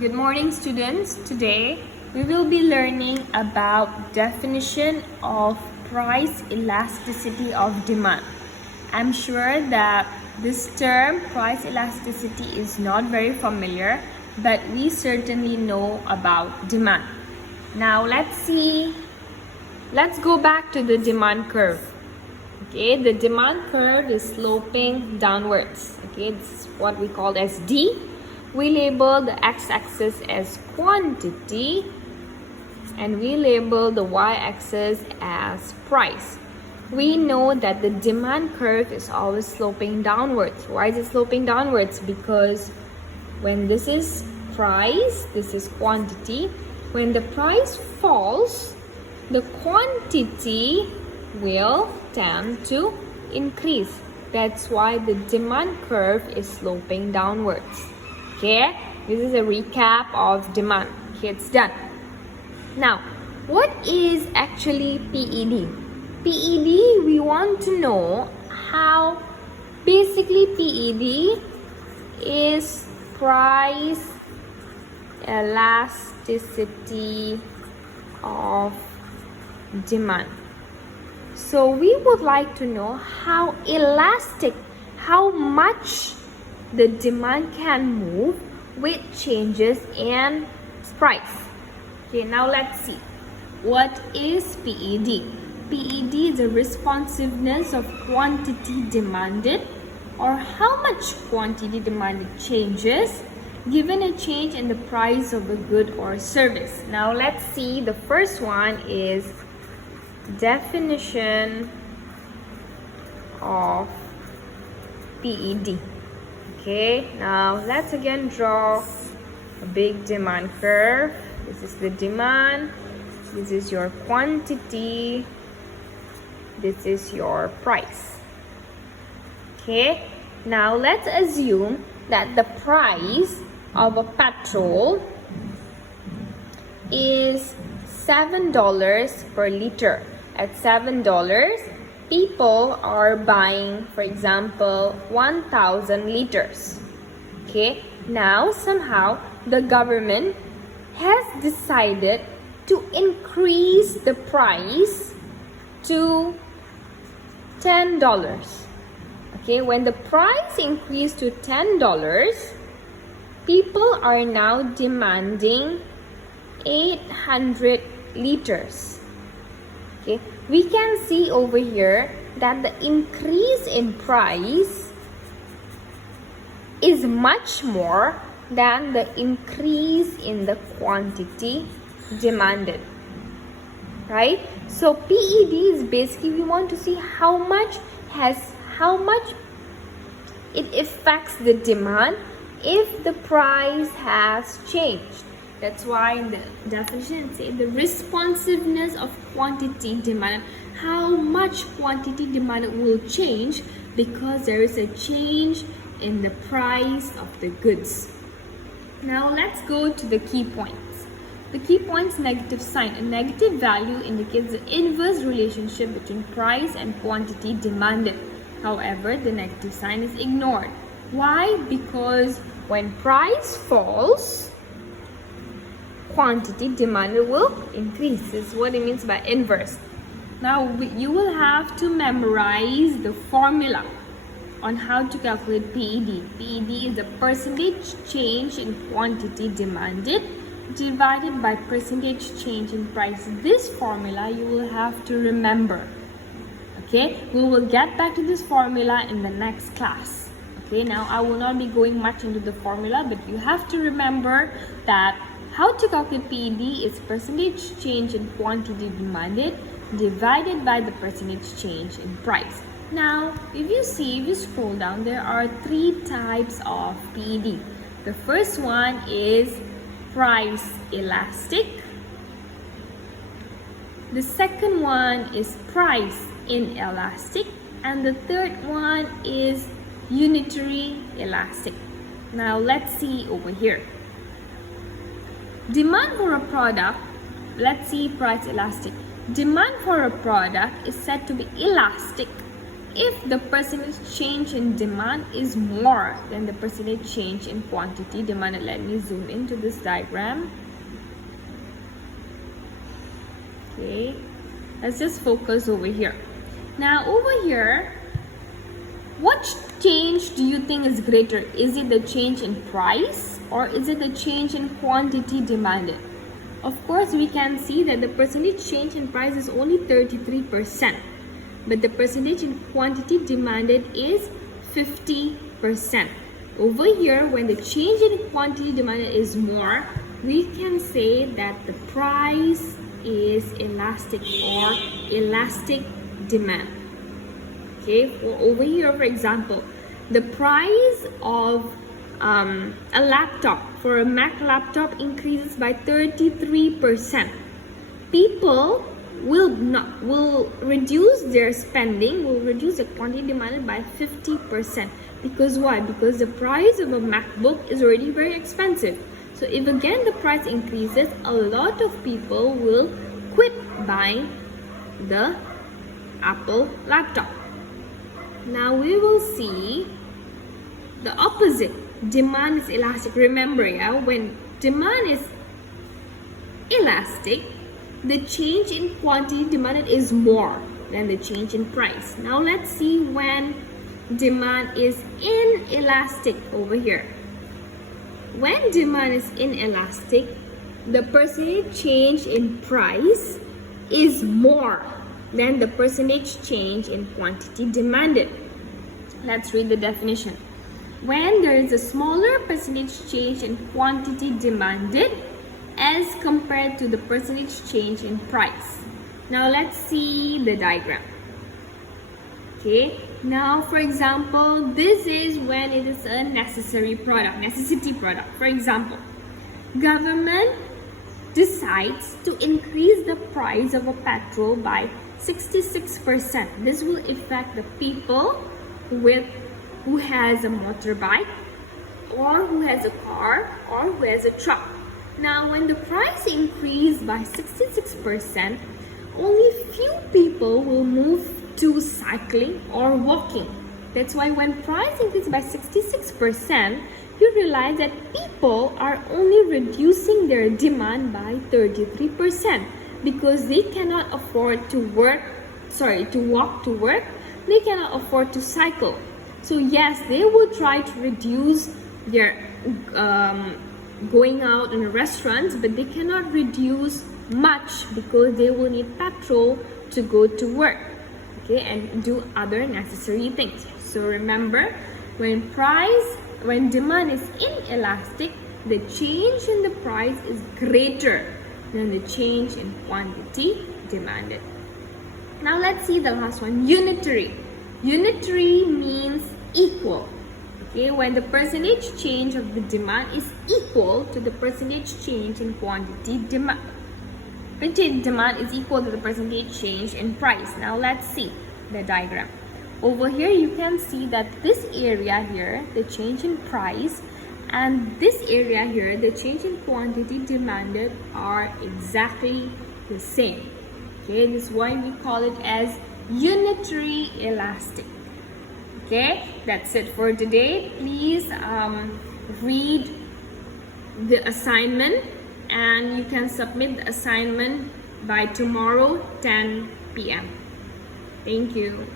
Good morning, students. Today we will be learning about definition of price elasticity of demand. I'm sure that this term price elasticity is not very familiar, but we certainly know about demand. Now let's go back to the demand curve. Okay, the demand curve is sloping downwards. Okay, this is what we call as D. We label the x-axis as quantity and we label the y-axis as price. We know that the demand curve is always sloping downwards. Why is it sloping downwards? Because when this is price, this is quantity. When the price falls, the quantity will tend to increase. That's why the demand curve is sloping downwards. Okay, this is a recap of demand. Okay, it's done. Now, what is actually PED? PED, we want to know how basically PED is price elasticity of demand. So we would like to know how elastic, how much the demand can move with changes in price. Okay, now let's see. What is PED? PED is the responsiveness of quantity demanded, or how much quantity demanded changes given a change in the price of a good or service. Now let's see. The first one is definition of PED. Okay, now let's again draw a big demand curve. This is the demand, this is your quantity, this is your price. Okay, now let's assume that the price of a petrol is $7 per liter. At $7, people are buying, for example, 1,000 liters. Okay, now somehow the government has decided to increase the price to $10. Okay, when the price increased to $10, people are now demanding 800 liters. Okay, we can see over here that the increase in price is much more than the increase in the quantity demanded, right? So PED is basically we want to see how much it affects the demand if the price has changed. That's why in the definition it says the responsiveness of quantity demanded, how much quantity demanded will change because there is a change in the price of the goods. Now let's go to the key points. The key points: negative sign. A negative value indicates the inverse relationship between price and quantity demanded. However, the negative sign is ignored. Why? Because when price falls, quantity demanded will increase. This is what it means by inverse. Now you will have to memorize the formula on how to calculate PED. PED is the percentage change in quantity demanded divided by percentage change in price. This formula you will have to remember. Okay, we will get back to this formula in the next class. Okay, now I will not be going much into the formula, but you have to remember that how to calculate PED is percentage change in quantity demanded divided by the percentage change in price. Now, if you scroll down, there are three types of PED. The first one is price elastic. The second one is price inelastic. And the third one is unitary elastic. Now, let's see over here. Demand for a product, let's see price elastic. Demand for a product is said to be elastic if the percentage change in demand is more than the percentage change in quantity demanded. Let me zoom into this diagram. Okay, let's just focus over here. Now over here, what change do you think is greater? Is it the change in price or is it the change in quantity demanded? Of course, we can see that the percentage change in price is only 33%, but the percentage in quantity demanded is 50%. Over here, when the change in quantity demanded is more, we can say that the price is elastic or elastic demand. Okay, over here, for example, the price of a laptop, for a Mac laptop, increases by 33%. People will reduce their spending, will reduce the quantity demanded by 50%. Because why? Because the price of a MacBook is already very expensive. So if again the price increases, a lot of people will quit buying the Apple laptop. Now we will see the opposite. Demand is elastic. Remember, when demand is elastic, the change in quantity demanded is more than the change in price. Now let's see when demand is inelastic over here. When demand is inelastic, the percentage change in price is more than the percentage change in quantity demanded. Let's read the definition. When there is a smaller percentage change in quantity demanded as compared to the percentage change in price. Now let's see the diagram. Okay, now for example, this is when it is a necessity product. For example, government decides to increase the price of a petrol by 66%. This will affect the people who has a motorbike, or who has a car, or who has a truck. Now when the price increased by 66%, only few people will move to cycling or walking. That's why when price increased by 66%, you realize that people are only reducing their demand by 33% because they cannot afford to walk to work, they cannot afford to cycle. So yes, they will try to reduce their going out in restaurants, but they cannot reduce much because they will need petrol to go to work, okay, and do other necessary things. So remember, when demand is inelastic, the change in the price is greater than the change in quantity demanded. Now let's see the last one, unitary. Unitary means equal. Okay, when the percentage change of the demand is equal to the percentage change in quantity demand. Demand is equal to the percentage change in price. Now let's see the diagram. Over here you can see that this area here, the change in price, and this area here, the change in quantity demanded, are exactly the same. Okay, this is why we call it as unitary elastic. Okay, that's it for today. Please read the assignment, and you can submit the assignment by tomorrow 10 p.m. Thank you.